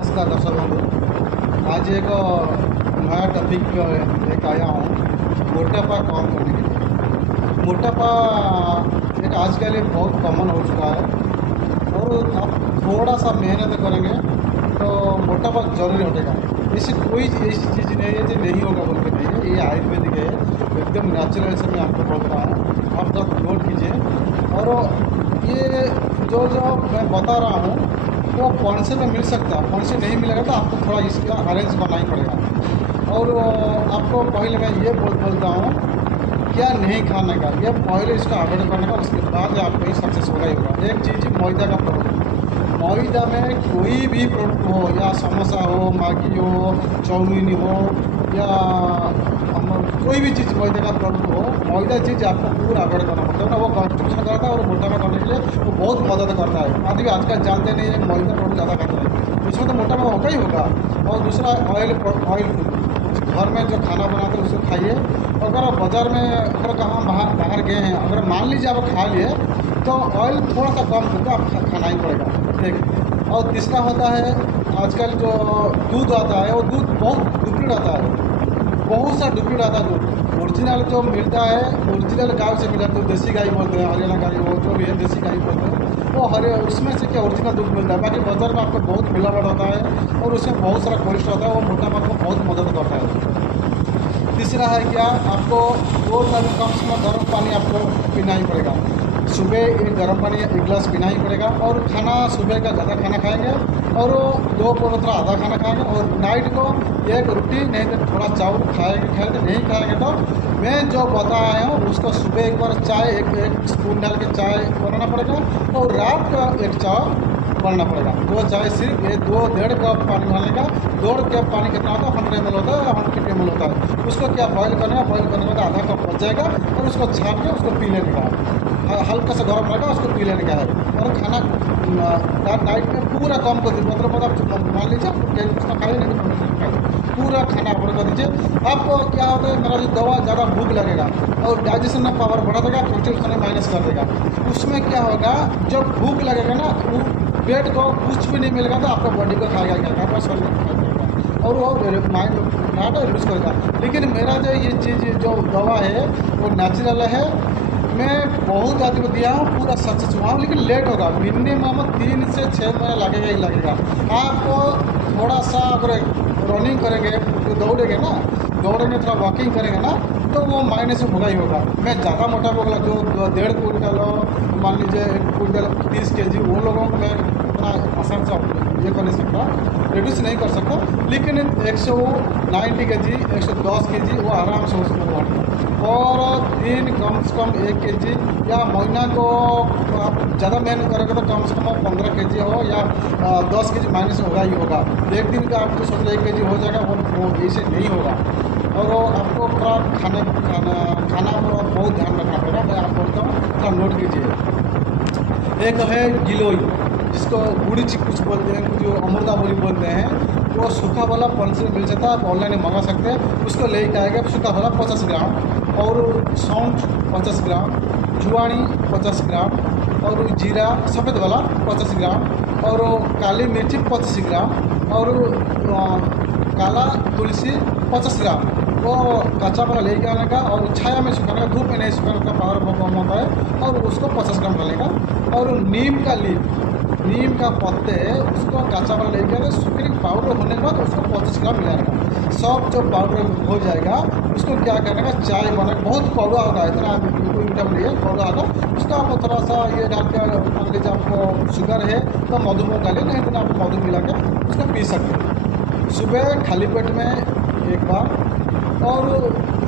नमस्कार दर्शक बंधु। आज एक नया टॉपिक लेकर आया हूँ मोटापा कम करने के लिए। मोटापा एक आजकल एक बहुत कॉमन हो चुका है और आप थोड़ा सा मेहनत करेंगे तो मोटापा जरूर हटेगा। ऐसी कोई ऐसी चीज़ नहीं है जो नहीं होगा बोल के नहीं है। ये आयुर्वेदिक है, एकदम नेचुरल से मैं आपको बोलता हूँ। आप सब नोट कीजिए। और ये जो जो मैं बता रहा हूँ वो पॉलिसी में मिल सकता है। पॉलिसी नहीं मिलेगा तो आपको थोड़ा इसका अरेंज करना ही पड़ेगा। और आपको पहले मैं ये बोलता हूँ क्या नहीं खाने का, ये पहले इसका अवॉइड करने का, उसके बाद आपको ही सक्सेस होगा ही होगा। एक चीज़ मैदा का प्रोडक्ट, मैदा में कोई भी प्रोडक्ट हो, या समोसा हो, मैगी हो, चाउमीन हो, या कोई भी चीज़ मैदे का प्रोडक्ट हो, मैदा चीज़ आपको पूरा अवॉइड करना पड़ता है ना। वो कॉन्स्टिपेशन करता है और मोटापा करने के लिए वो बहुत मदद करता है। आदमी आजकल जानते नहीं है, मैदा प्रोडक्ट ज़्यादा खाता है, उसमें तो मोटापा होगा ही होगा। और दूसरा ऑयल फूड, घर में जो खाना बनाते हैं उसको खाइए। अगर बाज़ार में अगर कहाँ बाहर गए हैं, अगर मान लीजिए आप खा लिए तो ऑयल थोड़ा सा कम करके आप खाना ही पड़ेगा, ठीक। और तीसरा होता है आजकल जो दूध आता है वो दूध बहुत डुप्लीकेट आता है, बहुत सा डुप्लीकेट आता है दूध। ओरिजिनल जो मिलता है ओरिजिनल गाय से मिलता है, देसी गाय बोलते हैं, हरियाणा गाय हो जो भी है देसी गाय बोलते हैं, वो उसमें से क्या ओरिजिनल दूध मिलता है। बाकी बाजार में आपको बहुत मिलावट होता है और उसमें बहुत सारा कोलेस्ट्रॉल होता है, वो मोटापा को बहुत मदद करता है। तीसरा है क्या, आपको 2 टाइम कम से कम गर्म पानी आपको पीना ही पड़ेगा। सुबह एक गर्म पानी 1 गिलास पीना ही पड़ेगा। और खाना सुबह का ज़्यादा खाना खाएंगे और दोपहर में थोड़ा आधा खाना खाएंगे। और नाइट को एक रोटी नहीं तो थोड़ा चावल खाएंगे नहीं खाएंगे तो मैं जो बता आया हूँ उसको सुबह एक बार चाय एक स्पून डाल के चाय बनाना पड़ेगा और रात का एक चाय बनाना पड़ेगा। 2 चाय सिर्फ ये 2-1.5 कप पानी डालने का। 2 कप पानी कितना होता है, 100 ml होता है, 150 ml होता है। उसको क्या बॉयल करना है, बॉयल करने के बाद आधा कप बच जाएगा और उसको छान के उसको पी लेने का, हल्का सा गर्म रहेगा उसको पी लेने का है। और खाना नाइट में पूरा कम कर दीजिए, मतलब आप मान लीजिए आप खाइए नहीं, पूरा खाना अवॉइड कर दीजिए। आपको क्या होता है, मेरा जो दवा ज़्यादा भूख लगेगा और डाइजेशन में पावर बढ़ा देगा, प्रोटीन खाने माइनस कर देगा। उसमें क्या होगा, जब भूख लगेगा ना वो पेट को कुछ भी नहीं मिलेगा तो आपका बॉडी को खाएगा और वो माइंड फैट रिड्यूस करेगा। लेकिन मेरा जो ये चीज़ जो दवा है वो नेचुरल है। मैं बहुत आदमी को दिया हूँ, पूरा सक्सेस हुआ हूँ, लेकिन लेट होगा। मिनिमम 3 से 6 महीना लगेगा ही लगेगा। आपको थोड़ा सा अगर रनिंग करेंगे तो दौड़ेंगे ना, दौड़ेंगे थोड़ा वॉकिंग करेंगे ना तो वो माइनस होगा ही होगा। मैं ज़्यादा मोटा बोला जो 1.5 क्विंटल मान लीजिए 1 क्विंटल 30 kg, वो लोगों को मैं इतना आसान से ये कर नहीं सकता, रिड्यूस नहीं कर सकता। लेकिन 190 kg 110 kg वो आराम से उसको और दिन कम से कम 1 kg, या महीना को आप ज़्यादा मेहनत करेंगे तो कम से कम 15 kg हो या 10 kg माइनस होगा ही होगा। एक दिन का आपको सोच 1 kg हो जाएगा, वो ऐसे नहीं होगा। और आपको थोड़ा खाना पर बहुत ध्यान रखना पड़ेगा। मैं आप बोलता हूँ थोड़ा नोट कीजिए। एक है गिलोई, जिसको बूढ़ी चिक कुछ बोलते हैं, कुछ अमृता बोली बोलते हैं। वो सूखा वाला 500 मिल जाता है, आप ऑनलाइन मंगा सकते हैं। उसको लेके आएगा सूखा वाला 50 ग्राम, और सौंठ 50 ग्राम, जुआनी 50 ग्राम, और जीरा सफ़ेद वाला 50 ग्राम, और काली मिर्ची 25 ग्राम, और काला तुलसी 50 ग्राम। वो कच्चा वाला लेके आने का और छाया में सुखाने का, धूप में नहीं सुखाने का, पावर बहुत कम होता है। और उसको 50 ग्राम डालने का। और नीम का नीम का पत्ते उसको कच्चा वाला लेके आने, सूखने पाउडर होने के बाद उसको 25 ग्राम मिलाने का। सब जो पाउडर हो जाएगा उसको क्या करने का, चाय बना, बहुत कौड़ा होता है, इतना कोई मीठा नहीं है, कौड़ा होगा। उसका आप थोड़ा सा ये डाल कर, मान लीजिए आपको शुगर है तो मधु में डालिए, नहीं तो आप मधु मिला के उसको पी सकते हैं सुबह खाली पेट में एक बार। और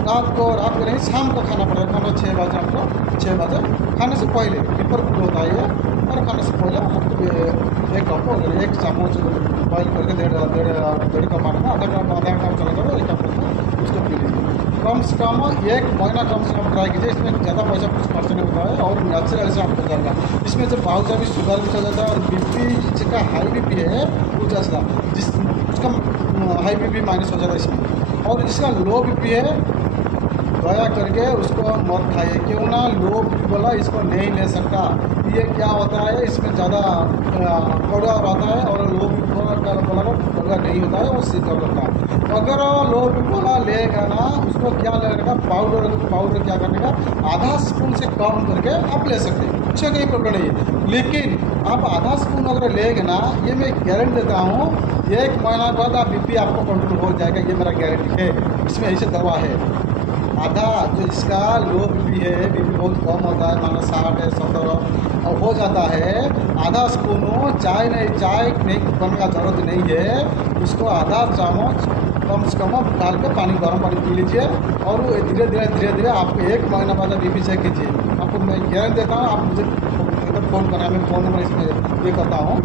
रात में नहीं, शाम को खाना पड़ेगा। खाना 6 बजे, आपको 6 बजे खाने से पहले पेपर फूड होता है। और खाने से पहले आपको 1 कप 1 चम्मच बॉइल करके 1.5 कप आने में आधा ग्राम चला जाएगा, 1 कप उसको पी लीजिए। कम से कम 1 महीना कम से कम ट्राई कीजिए। इसमें ज़्यादा पैसा कुछ खर्च नहीं होता है और नेचुरल से आपको जाएगा। इसमें जब बहुत ज़्यादा शुगर भी चल जाता है, और बीपी जिसका हाई बीपी है वो जैसा उसका हाई बीपी माइनस हो जाता है इसमें। और जिसका लो बीपी है दया करके उसको मत खाइए, क्यों ना लो बीपी वाला इसको नहीं ले सकता। ये क्या होता है, इसमें ज़्यादा कौड़ा रहता है और लो बीपी वाला नहीं होता है, वो सीधा करता है। तो अगर लो बीपी वाला लेगा ना, उसको क्या लगेगा, पाउडर क्या करने का, आधा स्पून से कम करके आप ले सकते हैं, उससे कोई प्रॉब्लम नहीं है। लेकिन आप आधा स्पून अगर लेंगे ना, ये मैं गारंटी देता हूँ, 1 महीना बाद आप बीपी आपको कंट्रोल हो जाएगा, ये मेरा गारंटी है। इसमें ऐसे दवा है, आधा जो इसका लो बीपी है, बीपी बहुत कम होता है, माना 60 है 70 और हो जाता है, आधा स्पून चाय नहीं करने का जरूरत नहीं है, उसको आधा चम्मच कम से कम डाल के गर्म पानी पी लीजिए, और वो धीरे धीरे आपको 1 महीना बाद बीपी चेक कीजिए। आपको मैं गारंटी देता हूँ, आप मुझे एकदम फ़ोन करें, मैं फ़ोन नंबर इसमें ये करता हूँ,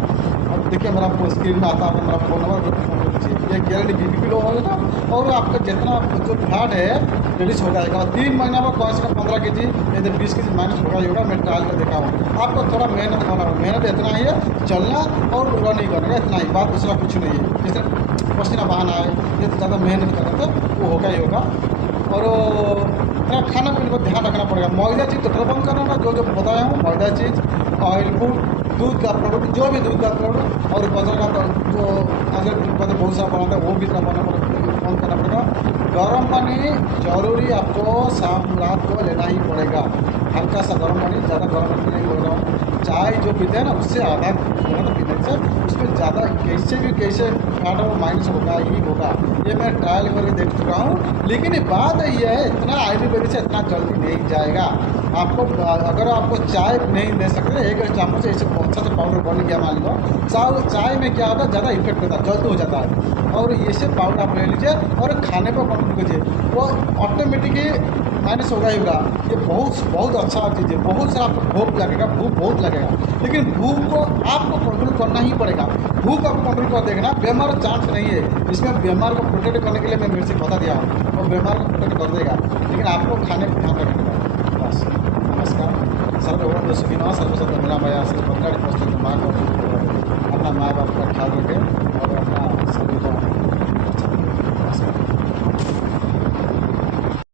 और देखिए मेरा स्क्रीन में आता है मेरा फ़ोन नंबर, फ़ोन कीजिए। ये गारंटी बीपी भी लो होगा, और आपका जितना जो फैट है रिलीज हो जाएगा। 3 महीना में कम से कम 15 केजी नहीं तो 20 केजी माइनस होगा ही होगा। मैं ट्रायल कर देखा हूँ। आपको थोड़ा मेहनत करना होगा, मेहनत इतना ही है, चलना और रनिंग करना, इतना ही, बात दूसरा कुछ नहीं है। जैसे पसीना बहाना है, ये तो ज़्यादा मेहनत करना तो वो होगा ही होगा। और थोड़ा खाना पीने पर ध्यान रखना पड़ेगा। मैदा चीज़ तो बंद करना ना, जो बताया हूँ, मैदा चीज़, ऑयल फूड, दूध का प्रोडक्ट, जो भी दूध का प्रोडक्ट, और बचा का जो अगर बहुत सारा बनाता है वो भी बंद करना पड़ेगा। गर्म पानी जरूरी आपको शाम रात को लेना ही पड़ेगा, हल्का सा गर्म पानी, ज़्यादा गर्म पानी नहीं बोल रहा हूँ। चाय जो पीते हैं ना, उससे आधा तो पीने से उसमें ज़्यादा कैसे फैट और माइनस होगा ही होगा। ये मैं ट्रायल करके देख चुका हूँ। लेकिन ये बात ये है, इतना आयुर्वेदिक से इतना जल्दी नहीं जाएगा। आपको अगर आपको चाय नहीं दे सकते, 1 चम्मच ऐसे अच्छा सा पाउडर बन गया मान लो, चाय में क्या होता है, ज़्यादा इफेक्ट होता है, जल्द हो जाता है। और ये से पाउडर आप ले लीजिए और खाने पर कंट्रोल कीजिए, वो ऑटोमेटिकली माइनस होगा ही होगा। ये बहुत अच्छा चीज़ है। बहुत सारा आपको भूख बहुत लगेगा, लेकिन भूख को आपको कंट्रोल करना ही पड़ेगा। भूख आपको कंट्रोल कर देगा ना, बीमार चांस नहीं है। इसमें बीमार को प्रोटेक्ट करने के लिए मैं मेडिसिन बता दिया हूँ, वो बीमार को प्रोटेक्ट कर देगा, लेकिन आपको खाने पर ध्यान रखना है बस। नमस्कार, सर्वभौम सुखिनः सर्वसंतु निरामया श्री अपना माँ बाप का ख्याल रखें।